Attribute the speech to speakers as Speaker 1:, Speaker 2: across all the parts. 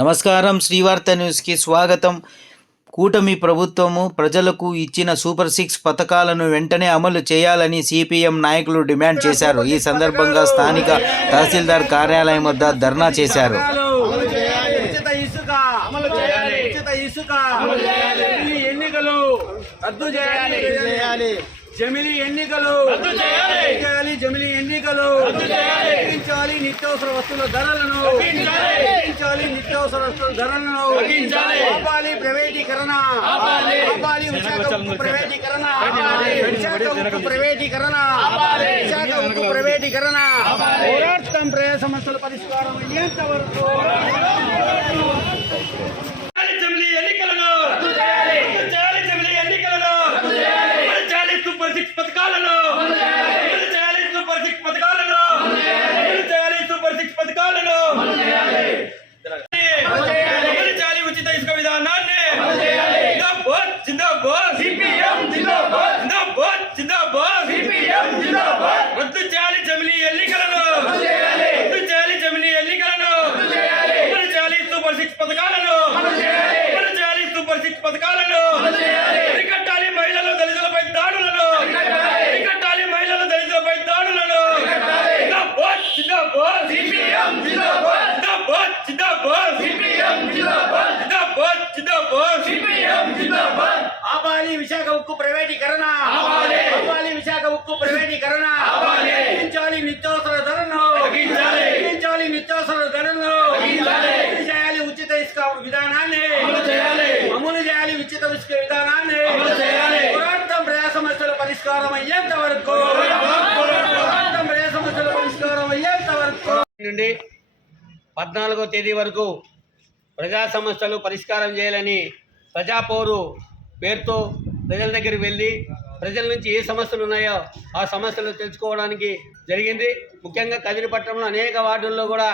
Speaker 1: నమస్కారం శ్రీవార్త న్యూస్కి స్వాగతం. కూటమి ప్రభుత్వము ప్రజలకు ఇచ్చిన సూపర్ సిక్స్ పథకాలను వెంటనే అమలు చేయాలని సిపిఎం నాయకులు డిమాండ్ చేశారు. ఈ సందర్భంగా స్థానిక తహసీల్దార్ కార్యాలయం వద్ద ధర్నా చేశారు.
Speaker 2: ఎన్నికలు రద్దు చేయాలి చేయాలి. జమిలి ఎన్నికలు. చేయాలి. జమిలి ఎన్నికలు. తగ్గించాలి నిత్యావసర వస్తువుల ధరలను. తగ్గించాలి. నిత్యావసర వస్తువుల ధరలను. ఆపాలి ప్రైవేటీకరణ. ఆపాలి. విశాఖ ఉక్కు ప్రైవేటీకరణ. ఆపాలి. విశాఖ ఉక్కు ప్రైవేటీకరణ. ఆపాలి. విశాఖ ఉక్కు ప్రైవేటీకరణ పోరాటం ప్రజా సమస్యల పరిష్కారం అయ్యేంత వరకు
Speaker 3: జమిలీ ఎన్నికలను రద్దు చేయాలి జమిలీ ఎన్నికలను అమలు చేయాలి సూపర్ సిక్స్ పథకాలను అమలు చేయాలి సూపర్ సిక్స్ పథకాలను అమలు చేయాలి సూపర్ సిక్స్ పథకాలను అమలు చేయాలి ఉచిత ఇసుక విధానాన్ని జిందాబాద్ జిందాబాద్ సిపిఎం జిందాబాద్ జిందాబాద్ జిందాబాద్ సిపిఎం జిందాబాద్ రద్దు చేయాలి జమిలీ ఎన్నికలను రద్దు చేయాలి జమిలీ ఎన్నికలను అమలు చేయాలి సూపర్ సిక్స్ పథకాలను అమలు చేయాలి సూపర్ సిక్స్ పథకాలను అరికట్టాలి మహిళలు దళితులపై దాడులను అరికట్టాలి మహిళలు దళితులపై దాడులను జిందాబాద్ జిందాబాద్ సిపిఎం జిందాబాద్ జిందాబాద్ జిందాబాద్ సిపిఎం జిందాబాద్ జిందాబాద్ జిందాబాద్ సిపిఎం జిందాబాద్
Speaker 2: ఆపాలి విశాఖ ఉక్కు ప్రైవేటీకరణ
Speaker 3: ఆపాలి.
Speaker 2: ఆపాలి విశాఖ ఉక్కు ప్రైవేటీకరణ. తగ్గించాలి నిత్యావసర
Speaker 3: తగ్గించాలి.
Speaker 2: నిత్యావసర చేయాలి ఉచిత ఇసుక విధానాన్ని
Speaker 3: అమలు చేయాలి.
Speaker 2: అమలు చేయాలి ఉచిత ఇసుక విధానాన్ని
Speaker 3: అమలు చేయాలి.
Speaker 2: పోరాటం ప్రజా సమస్యల పరిష్కారం అయ్యేంత వరకు పోరాటం ప్రజా సమస్యల పరిష్కారం అయ్యేంత వరకు నుండి పద్నాలుగో తేదీ వరకు ప్రజా సమస్యలు పరిష్కారం చేయాలని ప్రజాపోరు పేరుతో ప్రజల దగ్గరికి వెళ్ళి ప్రజల నుంచి ఏ సమస్యలు ఉన్నాయో ఆ సమస్యలు తెలుసుకోవడానికి జరిగింది. ముఖ్యంగా కదిరిపట్నంలో అనేక వార్డుల్లో కూడా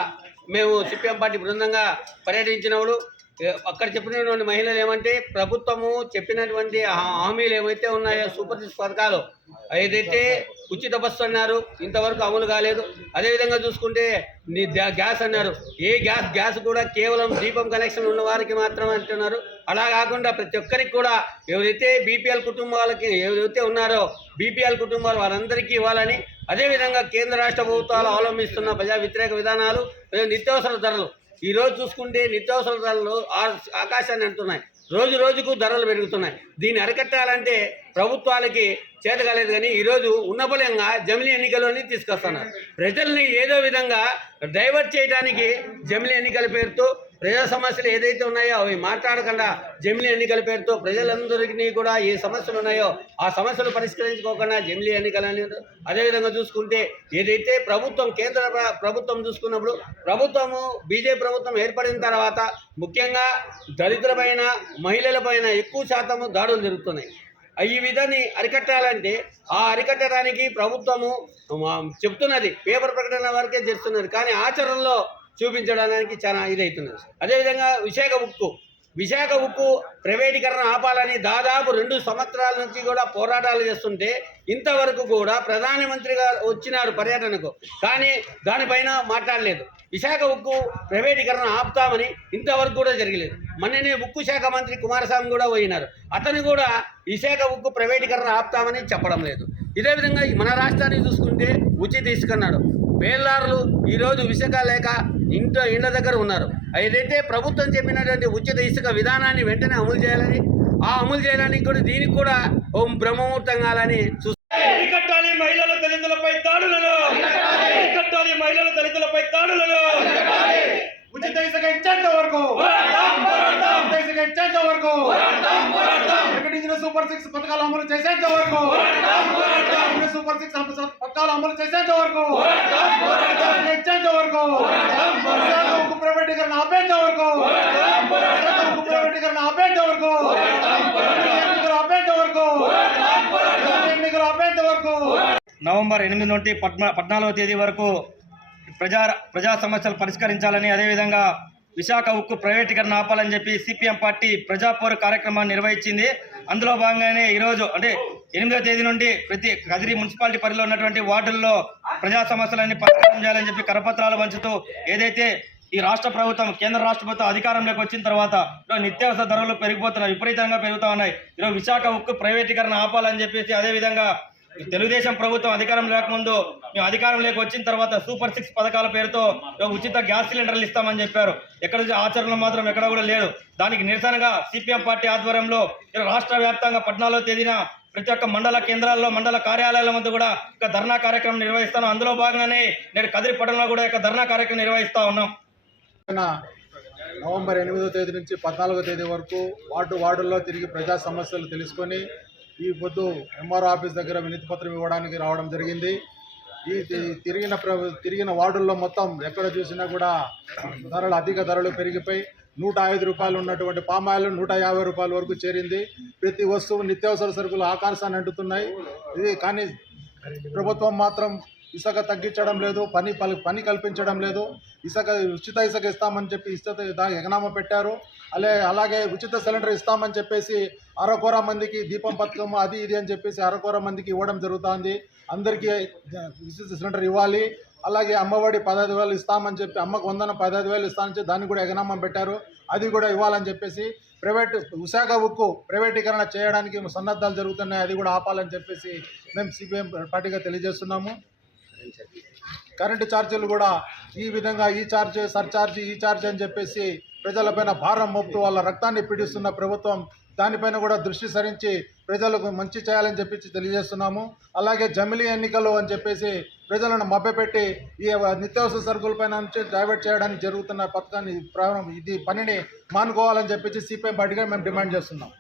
Speaker 2: మేము సిపిఎం పార్టీ బృందంగా పర్యటించినప్పుడు అక్కడ చెప్పినటువంటి మహిళలు ఏమంటే ప్రభుత్వము చెప్పినటువంటి హా- హామీలు ఏవైతే ఉన్నాయో సూపర్ సిక్స్ పథకాలు ఏదైతే ఉచిత బస్సు అన్నారు ఇంతవరకు అమలు కాలేదు. అదేవిధంగా చూసుకుంటే గ్యాస్ అన్నారు. ఏ గ్యాస్ గ్యాస్ కూడా కేవలం దీపం కనెక్షన్ ఉన్న వారికి మాత్రమే అంటున్నారు. అలా కాకుండా ప్రతి ఒక్కరికి కూడా ఎవరైతే బీపీఎల్ కుటుంబాలకి ఎవరైతే ఉన్నారో బీపీఎల్ కుటుంబాలు వారందరికీ ఇవ్వాలని అదేవిధంగా కేంద్ర రాష్ట్ర ప్రభుత్వాలు అవలంబిస్తున్న ప్రజా వ్యతిరేక విధానాలు నిత్యావసర ధరలు ఈ రోజు చూసుకుంటే నిత్యావసర ధరలు ఆ- ఆకాశాన్ని అంటున్నాయి. రోజు రోజుకు ధరలు పెరుగుతున్నాయి. దీన్ని అరికట్టాలంటే ప్రభుత్వాలకి చేత కాలేదు కానీ ఈరోజు ఉన్నపలంగా జమిలీ ఎన్నికలోని తీసుకొస్తున్నారు. ప్రజల్ని ఏదో విధంగా డైవర్ట్ చేయడానికి జమిలీ ఎన్నికల పేరుతో ప్రజా సమస్యలు ఏదైతే ఉన్నాయో అవి మాట్లాడకుండా జమిలీ ఎన్నికల పేరుతో ప్రజలందరికీ కూడా ఏ సమస్యలు ఉన్నాయో ఆ సమస్యలు పరిష్కరించుకోకుండా జమిలీ ఎన్నికలని అదేవిధంగా చూసుకుంటే ఏదైతే ప్రభుత్వం కేంద్ర ప్రభుత్వం చూసుకున్నప్పుడు ప్రభుత్వము బీజేపీ ప్రభుత్వం ఏర్పడిన తర్వాత ముఖ్యంగా దళితులపైన మహిళలపైన ఎక్కువ శాతము దాడులు జరుగుతున్నాయి. ఈ విధాన్ని అరికట్టాలంటే ఆ అరికట్టడానికి ప్రభుత్వము చెప్తున్నది పేపర్ ప్రకటన వరకే చేస్తున్నది. కానీ ఆచరణలో చూపించడానికి చాలా ఇదవుతున్నది అదేవిధంగా విశాఖ ఉక్కు. విశాఖ ఉక్కు ప్రైవేటీకరణ ఆపాలని దాదాపు రెండు సంవత్సరాల నుంచి కూడా పోరాటాలు చేస్తుంటే ఇంతవరకు కూడా ప్రధానమంత్రి గారు వచ్చినారు పర్యటనకు. కానీ దానిపైన మాట్లాడలేదు. విశాఖ ఉక్కు ప్రైవేటీకరణ ఆపుతామని ఇంతవరకు కూడా జరగలేదు. మొన్ననే ఉక్కు శాఖ మంత్రి కుమారస్వామి కూడా పోయినారు. అతను కూడా విశాఖ ఉక్కు ప్రైవేటీకరణ ఆపుతామని చెప్పడం లేదు. ఇదే విధంగా మన రాష్ట్రాన్ని చూసుకుంటే ఉచిత తీసుకున్నాడు బేల్దారులు ఈరోజు విశాఖ లేక ఇంట్లో ఇండ్ల దగ్గర ఉన్నారు. ఏదైతే ప్రభుత్వం చెప్పినటువంటి ఉచిత ఇసుక విధానాన్ని వెంటనే అమలు చేయాలని ఆ అమలు చేయడానికి కూడా దీనికి కూడా ఓ బ్రహ్మముహూర్తం కాలని
Speaker 3: అరికట్టాలి మహిళల దళితులపై దాడులను. అరికట్టాలి మహిళల దళితులపై దాడులను.
Speaker 2: ఉచిత ఇసుక ఇచ్చేంత వరకు. ఇసుక ఇచ్చేంత వరకు. ప్రకటించిన సూపర్ సిక్స్ పథకాలు అమలు చేసేంత వరకు. సూపర్ సిక్స్ పథకాలు అమలు చేసేంత వరకు విశాఖ ఉక్కు ప్రైవేటీకరణ ఆపేంత వరకు విశాఖ ఉక్కు ప్రైవేటీకరణ ఆపేంత వరకు ఎన్నికలు ఆపేంత వరకు ఎన్నికలు ఆపేంత వరకు
Speaker 4: నవంబర్ ఎనిమిది నుండి పద్నా పద్నాలుగవ తేదీ వరకు ప్రజా ప్రజా సమస్యలు పరిష్కరించాలని అదేవిధంగా విశాఖ ఉక్కు ప్రైవేటీకరణ ఆపాలని చెప్పి సిపిఎం పార్టీ ప్రజాపోరు కార్యక్రమాన్ని నిర్వహించింది. అందులో భాగంగానే ఈరోజు అంటే ఎనిమిదో తేదీ నుండి ప్రతి కదిరి మున్సిపాలిటీ పరిధిలో ఉన్నటువంటి వార్డుల్లో ప్రజా సమస్యలన్నీ పరిష్కారం చేయాలని చెప్పి కరపత్రాలు పంచుతూ ఏదైతే
Speaker 3: ఈ రాష్ట్ర ప్రభుత్వం కేంద్ర రాష్ట్ర ప్రభుత్వం అధికారంలోకి వచ్చిన తర్వాత ఈరోజు నిత్యావసర ధరలు పెరిగిపోతున్నాయి విపరీతంగా పెరుగుతూ ఉన్నాయి. ఈరోజు విశాఖ ఉక్కు ప్రైవేటీకరణ ఆపాలని చెప్పేసి అదేవిధంగా తెలుగుదేశం ప్రభుత్వం అధికారం లేకముందు మేము అధికారం లేక వచ్చిన తర్వాత సూపర్ సిక్స్ పథకాల పేరుతో ఉచిత గ్యాస్ సిలిండర్లు ఇస్తామని చెప్పారు. ఎక్కడ నుంచి ఆచరణలో మాత్రం ఎక్కడ కూడా లేదు దానికి నిరసనగా సిపిఎం పార్టీ ఆధ్వర్యంలో రాష్ట్ర వ్యాప్తంగా పద్నాలుగో తేదీన ప్రతి ఒక్క మండల కేంద్రాల్లో మండల కార్యాలయాల వద్ద కూడా ఇక ధర్నా కార్యక్రమం నిర్వహిస్తాను. అందులో భాగంగానే నేడు కదిరిపట్టణంలో కూడా ఇక ధర్నా కార్యక్రమం నిర్వహిస్తా ఉన్నాం.
Speaker 5: నవంబర్ ఎనిమిదో తేదీ నుంచి పద్నాలుగో తేదీ వరకు వార్డు వార్డుల్లో తిరిగి ప్రజా సమస్యలు తెలుసుకొని ఈ పొద్దు ఎంఆర్ ఆఫీస్ దగ్గర వినతి పత్రం ఇవ్వడానికి రావడం జరిగింది. ఈ తిరిగిన తిరిగిన వార్డుల్లో మొత్తం ఎక్కడ చూసినా కూడా ధరలు అధిక ధరలు పెరిగిపోయి నూట ఐదు రూపాయలు ఉన్నటువంటి పామాయిల్ నూట యాభై రూపాయల వరకు చేరింది. ప్రతి వస్తువు నిత్యావసర సరుకులు ఆకాశాన్ని అంటుతున్నాయి. ఇది కానీ ప్రభుత్వం మాత్రం ఇసుక తగ్గించడం లేదు పని పని కల్పించడం లేదు. ఇసుక ఉచిత ఇసుక ఇస్తామని చెప్పి ఇసుక దా- ఎగనామా పెట్టారు. అలే అలాగే ఉచిత సిలిండర్ ఇస్తామని చెప్పేసి అరకొర మందికి దీపం పథకం అది ఇది అని చెప్పేసి అరకొర మందికి ఇవ్వడం జరుగుతుంది. అందరికీ ఉచిత సిలిండర్ ఇవ్వాలి. అలాగే అమ్మఒడి పదహైదు వేలు ఇస్తామని చెప్పి అమ్మకు వందన పదహైదు వేలు ఇస్తామని చెప్పి దాన్ని కూడా ఎగనామం పెట్టారు. అది కూడా ఇవ్వాలని చెప్పేసి ప్రైవేట్ విశాఖ ఉక్కు ప్రైవేటీకరణ చేయడానికి సన్నద్ధాలు జరుగుతున్నాయి. అది కూడా ఆపాలని చెప్పేసి మేము సిపిఎం పార్టీగా తెలియజేస్తున్నాము. కరెంటు ఛార్జీలు కూడా ఈ విధంగా ఈ ఛార్జ్ సర్ఛార్జ్ ఈ ఛార్జ్ అని చెప్పేసి ప్రజలపైన భారం మోపుతూ వాళ్ళ రక్తాన్ని పీడిస్తున్న ప్రభుత్వం దానిపైన కూడా దృష్టి సరించి ప్రజలకు మంచి చేయాలని చెప్పి తెలియజేస్తున్నాము. అలాగే జమిలీ ఎన్నికలు అని చెప్పేసి ప్రజలను మభ్యపెట్టి ఈ నిత్యావసర సరుకులపైన నుంచి డైవర్ట్ చేయడానికి జరుగుతున్న పథకాన్ని ప్రారంభం ఇది పనిని మానుకోవాలని చెప్పేసి సిపిఎం పార్టీగా మేము డిమాండ్ చేస్తున్నాం.